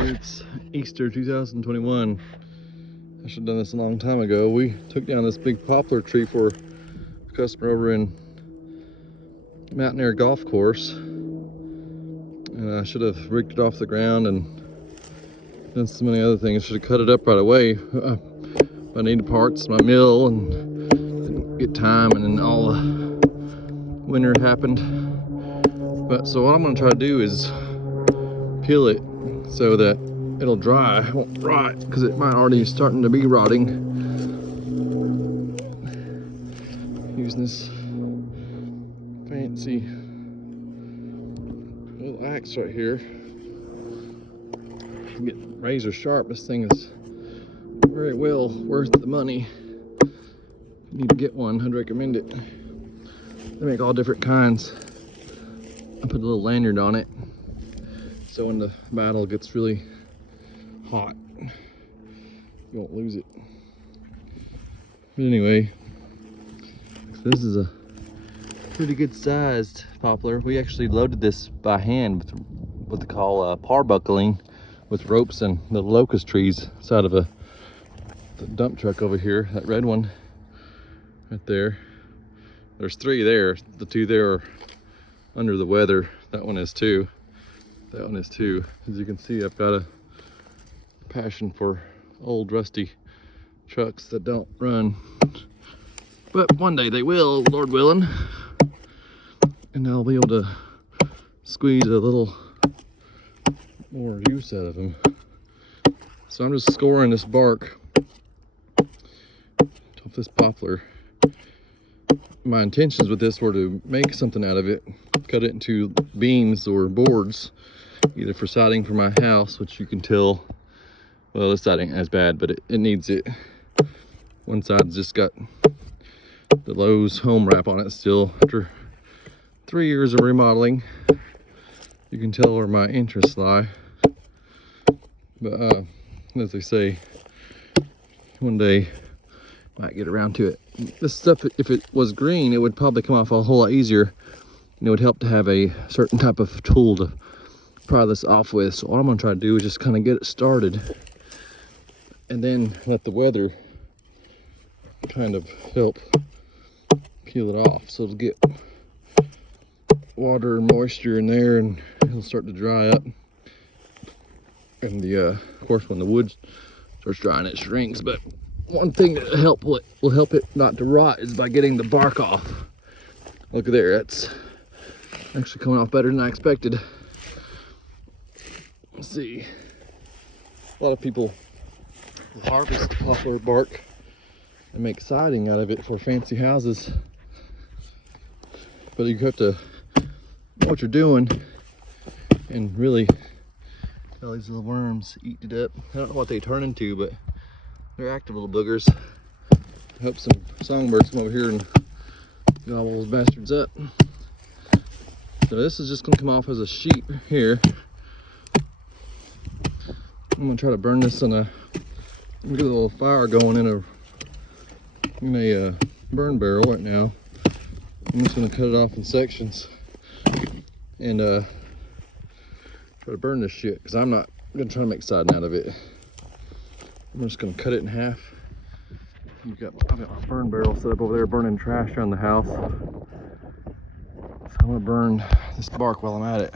It's Easter 2021. I should have done this a long time ago. We took down this big poplar tree for a customer over in Mountain Air Golf Course. And I should have rigged it off the ground and done so many other things. Should have cut it up right away. I needed parts, my mill, and didn't get time, and then all the winter happened. But so what I'm gonna try to do is peel it so that it'll dry. It won't rot because it might already starting to be rotting. Using this fancy little axe right here. Get razor sharp. This thing is very well worth the money. If you need to get one, I'd recommend it. They make all different kinds. I put a little lanyard on it, so when the battle gets really hot, you won't lose it. But anyway, this is a pretty good sized poplar. We actually loaded this by hand with what they call par buckling, with ropes and the locust trees inside of the dump truck over here. That red one right there. There's three there. The two there are under the weather. That one is too. That one is too. As you can see, I've got a passion for old rusty trucks that don't run. But one day they will, Lord willing. And I'll be able to squeeze a little more use out of them. So I'm just scoring this bark off this poplar. My intentions with this were to make something out of it, cut it into beams or boards, either for siding for my house, which you can tell, well, this side ain't as bad, but it needs it. One side's just got the Lowe's home wrap on it still. After 3 years of remodeling, you can tell where my interests lie. But as they say, one day might get around to it. This stuff, if it was green, it would probably come off a whole lot easier, and it would help to have a certain type of tool to pry this off with. So what I'm gonna try to do is just kind of get it started and then let the weather kind of help peel it off, so it'll get water and moisture in there and it'll start to dry up. And of course, when the wood starts drying, it shrinks. But one thing that will help it not to rot is by getting the bark off. Look at there, it's actually coming off better than I expected. Let's see, a lot of people harvest poplar bark and make siding out of it for fancy houses, but you have to know what you're doing and really all these little worms eat it up. I don't know what they turn into, but they're active little boogers. I hope some songbirds come over here and gobble those bastards up. So this is just gonna come off as a sheet here. I'm gonna try to burn this in a, get a little fire going in a burn barrel right now. I'm just gonna cut it off in sections and try to burn this shit, because I'm not gonna try to make siding out of it. I'm just gonna cut it in half. I've got my burn barrel set up over there burning trash around the house. So I'm gonna burn this bark while I'm at it.